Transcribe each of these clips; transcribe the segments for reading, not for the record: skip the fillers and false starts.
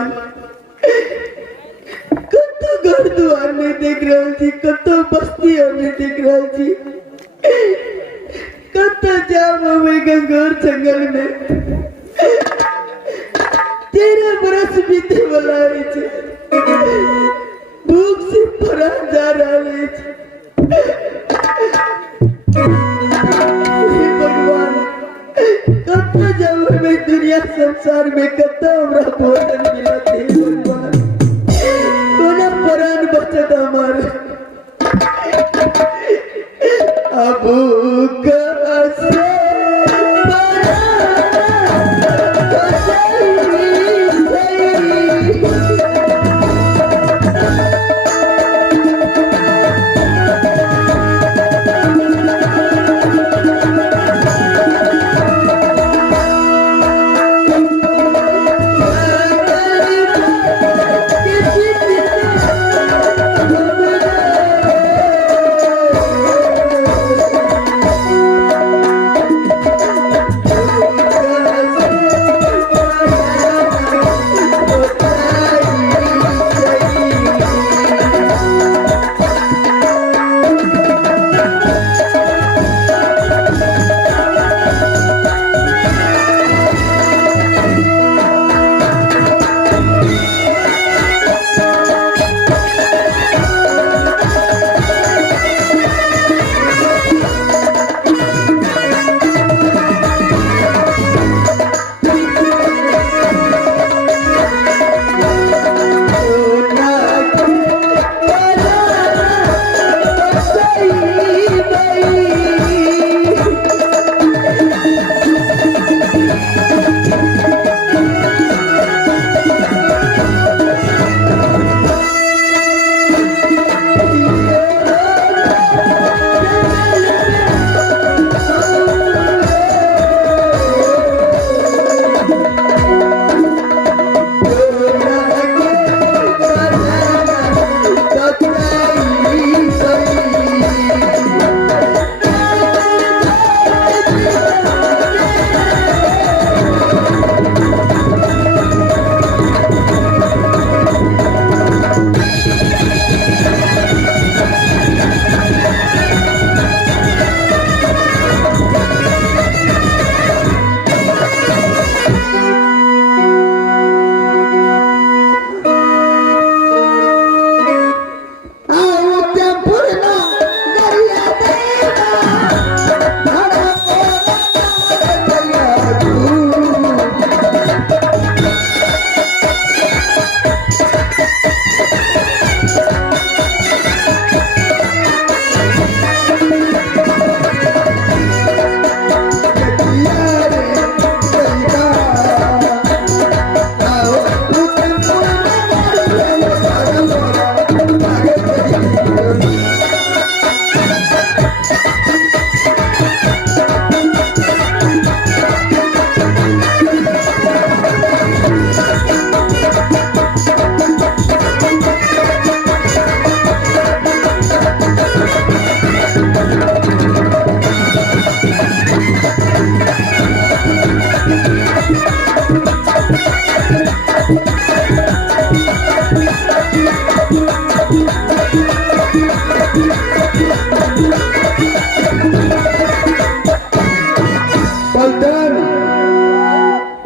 भगवान कतो घर दुआर नहीं देख रहा थी, कतो बस्ती नहीं देख रहा थी, कतो जाम में घर जंगल में 13 बरस बीते वाला है, भूख से भरा जा रहा है। भगवान कतो जाम में दुनिया संसार में कतो हमरा भोजन मिला थे भगवान, कोना परान बचत हमारे अब कैसे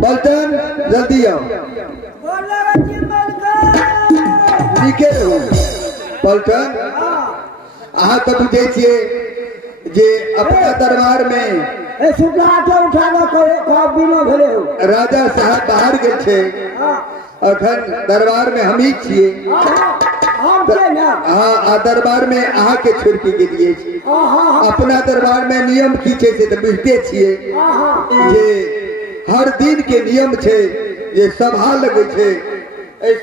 पलटन जल्दी आओ। पलटन अहाँ तो बुझे छिए जे अपना दरबार में राजा साहब बाहर गए थे, अखन दरबार में हम ही छिए। हाँ, दरबार में अहाँ के छोड़ के गेलिए छी। अपना दरबार में नियम की छे से तो बुझते छिए जे हर दिन के नियम छे जे सभा लगे छे। ए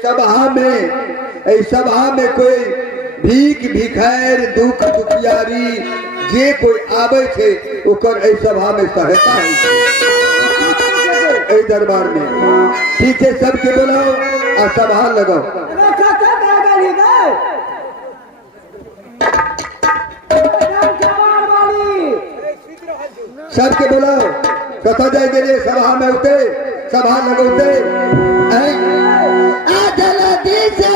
सभा में कोई भीख भिखार दुख दुखियारी जे कोई आवे छे ओकर ए सभा में सहायता है ए दरबार में। ठीक है, सबके बुलाओ और सभा लगाओ। सबके बुलाओ, कथा जाए सभा में उठे, सभा लगौते। आ जल्दी से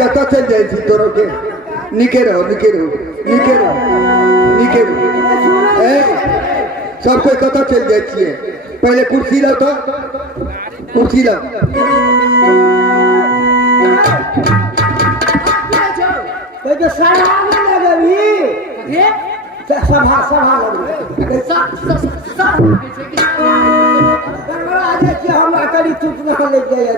कता चल जाए थी तोरो के निके रहो सब कोई कता चल जाए छिए पहले कुर्सी लाओ तो कुर्सी लाओ तो सभा में लगबी सभा लगबी हमरा करी सूचना ले जाइए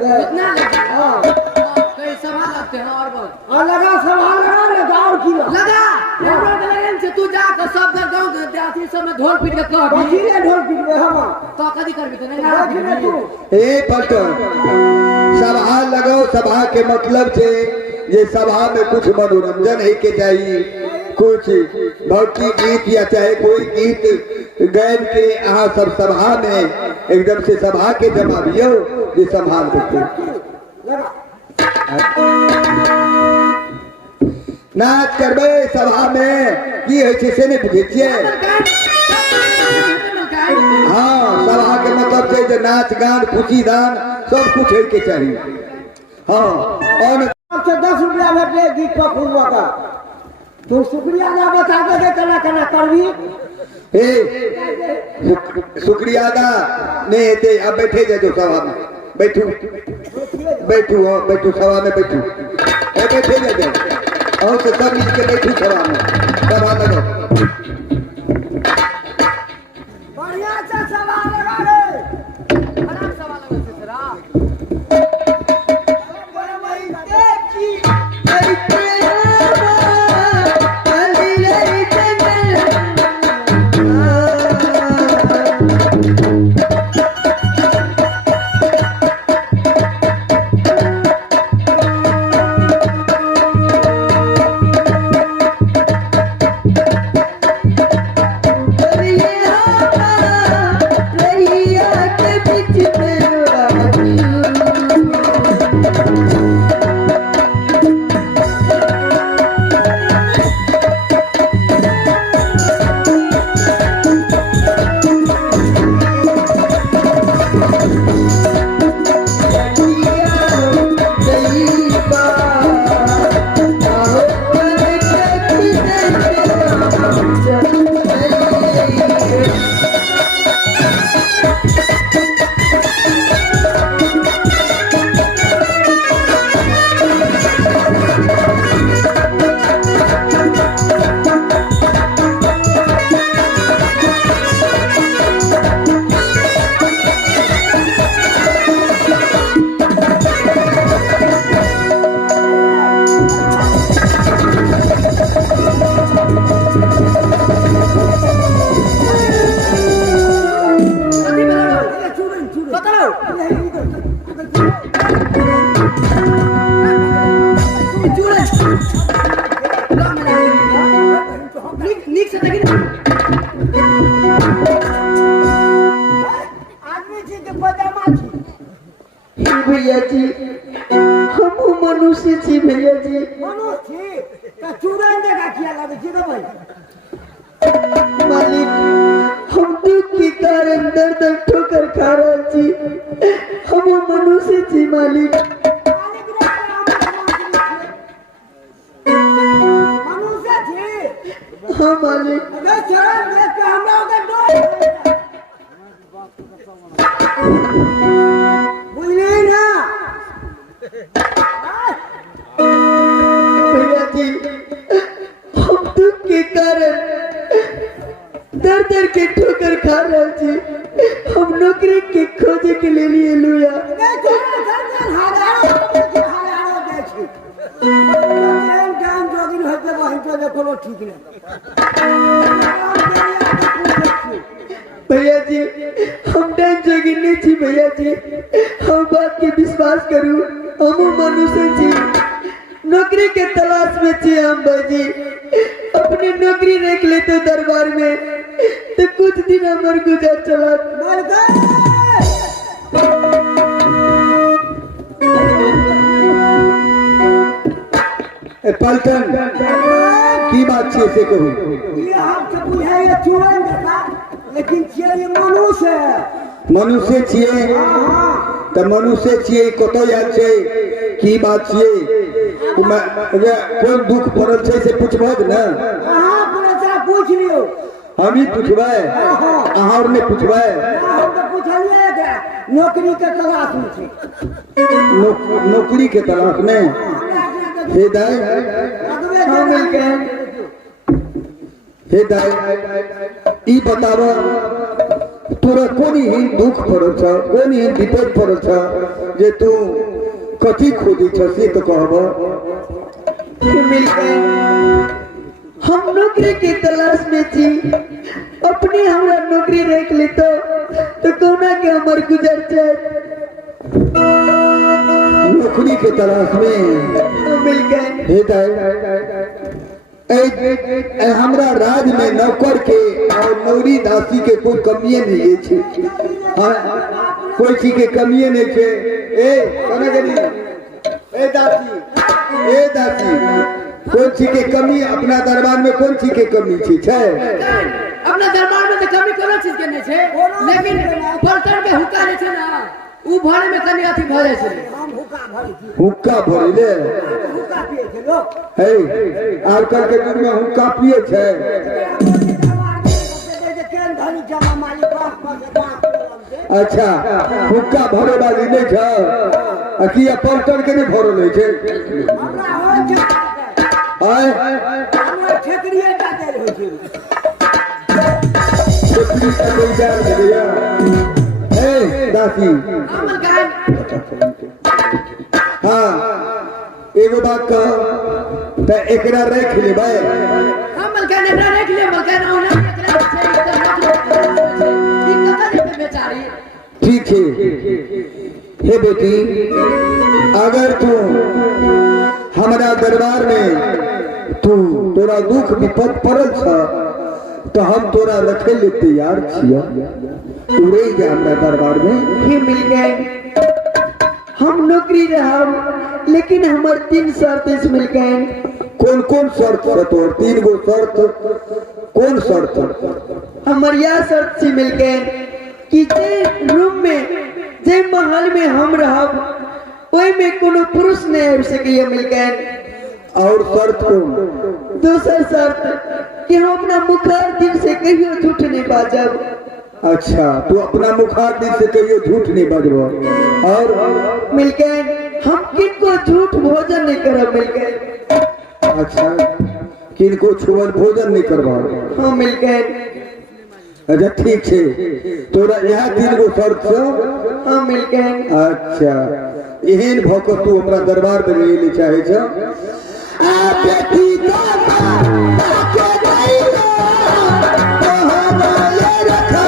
सभा लगते हैं और लगा सभा लगा और की लगा हमरा के लगन से तू जा के सब गांव के देहाती सब में ढोल पीट के कहबी बचिले ढोल पीट में हम तो कदी करबी तो नहीं तू ए पलटन सभा लगाओ सभा के मतलब छे ये सभा में कुछ मनोरंजन है के चाहिए कुछ भक्ति गीत या चाहे कोई गीत गायन के यहाँ सब सभा में एकदम से सभा के जमावियो ये संभाल देते नाच करबे सभा में की है से नहीं बुझे छिए हाँ सभा के मतलब है नाच गान खुशी दान सब कुछ है के चाहिए हाँ और 10 रुपया भेटे गीत का फूलवा का तू शुक्रिया ना बता के कना कना करबी शुक्रिया दा नहीं थे अब बैठे जाओ सभा में बैठू सभा में बैठू बैठे जाओ और सब मिल के बैठू सभा में सभा लगाओ बढ़िया से सभा लगा रे आराम सभा लगा से सरा भैया जी हम मनुष्य छी भैया जी मनुष्य का चूरन देगा किया लगे जी भाई मालिक हम दुख के कारण दर दर ठोकर खा रहे छी हम मनुष्य छी मालिक मनुष्य थी हाँ मालिक अगर चरण देख के हमरा उधर दो बुझली ना भैया जी हम दुख के कारण दर दर के ठोकर खा रहे छी हम नौकरी के खोजे के लिए लुया अगर चरण हजारों में कोनो ठीक नहीं भैया जी हम डांस जोगी नहीं छी भैया जी हम बात के विश्वास करू हम मनुष्य छी नौकरी के तलाश में छी हम भाजी अपनी नौकरी रख ले तो दरबार में तो कुछ दिन हमार गुजर चला पलटन की बात छे से कहू ये हम तो बुझाइए चुराई देखा लेकिन ये मनुष्य है मनुष्य छिए तो मनुष्य छिए कतो याद छे की बात छिए कोई दुख पड़ल छे से पूछबो ना हां पूरा जरा पूछ लियो हम ही पूछबे अहाँ और ने पूछबे हम तो पूछलिए के नौकरी के तलाश में छी नौकरी के तलाश में हृदय हम मिलके हृदय ई बतावा तोरा कोनी ही दुख पड़ल छ कोनी ही विपद पड़ल छ जे तू कथी खोजी छ से तो कहबो मिलके हम नौकरी की तलाश में छी अपनी हमरा नौकरी रख ली तो कोना के हमर गुजर जाए नौकरी के तलाश में मिलके हृदय हमरा राज में नौकर के और नौरी दासी के कोई कमिए नहीं है कोई चीज के कमिए नहीं है दासी कौन चीज के कमी अपना दरबार में कौन चीज के कमी छे अपना दरबार में तो कमी कोनो चीज के नहीं छे लेकिन पलटन के हुक्का नहीं छे ना उ भरे में कनी अथी भ जाय छे हम हुक्का भरले हुक्का पिए छे लोग हे आजकल के युग में हुक्का पिए छे अच्छा हुक्का भरे वाली नहीं छे अकिया पलटन के नहीं भरल है छे हमरा हो छे आय हमरा ठेकरिए का देल हो छे छेकरी का कोई जान दिया ए दासी हमर गाय हाँ एगो बात कह त एकरा रख लेबै हमर गाय ने रख ले हमर गाय ओना एकरा छे ई कतऽ जेते बेचारी ठीक है हे बेटी अगर तू हमारा दरबार में तोरा दुख विपद पड़ल छ तो हम तोरा रखे ले तैयार छिया तू रह जा हमरा दरबार में ही मिल गए हम नौकरी रहब लेकिन हमार 3 शर्त इस मिल गए कौन कौन शर्त है तोर 3 गो शर्त कौन शर्त हमार यह शर्त से मिल गए कि जे रूम में जे महल में हम रहब ओई में कोनो पुरुष नहीं आ सके मिल गए और शर्त कौन दूसरा शर्त कि हम अपना मुखार दिल से कहियो झूठ नहीं बाजब अच्छा तू अपना मुखार दिल से कहियो झूठ नहीं बजबो और मिल गए हम किनको झूठ भोजन नहीं करब मिल गए अच्छा किनको छुअल भोजन नहीं करबा हाँ मिल गए अच्छा ठीक है तोरा यहाँ 3 गो शर्त छ हाँ मिल गए अच्छा एहन भक तू हमरा दरबार में रहे ले चाहे छ आ बेटी दादा के गईलो तोहरा ये रखा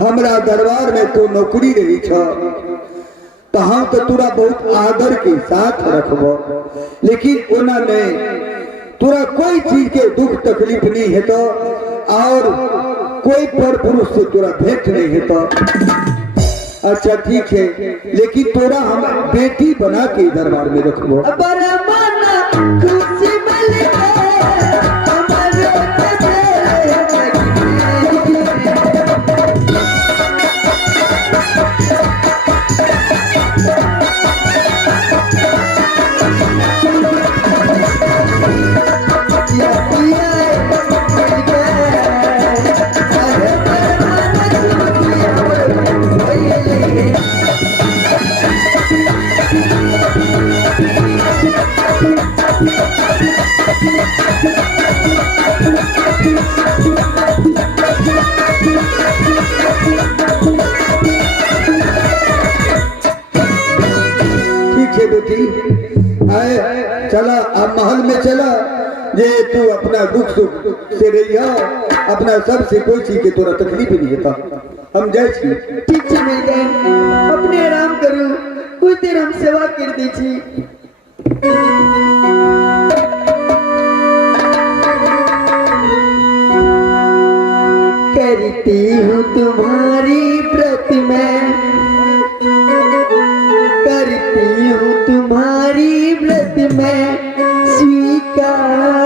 हमरा दरबार में तो नौकरी रही छ तो हम तो तोरा बहुत आदर के साथ रखबो लेकिन ओना नहीं तोरा कोई चीज के दुख तकलीफ नहीं है तो और कोई पर पुरुष से तोरा भेंट नहीं है तो अच्छा ठीक है, लेकिन तोरा हम बेटी बना के दरबार में रखबो। बड़ा माना खुशी मिली है हमारे ठीक है बेटी, आए चला अब महल में चला। ये तू अपना दुख सुख से रही अपना सबसे कोई चीज के तोरा तकलीफ नहीं होता। हम जाए छी। ठीक है मिल गए, अपने आराम करू, कुछ देर हम सेवा कर दी छी। करती हूँ तुम्हारी व्रत में, करती हूँ तुम्हारी व्रत में स्वीकार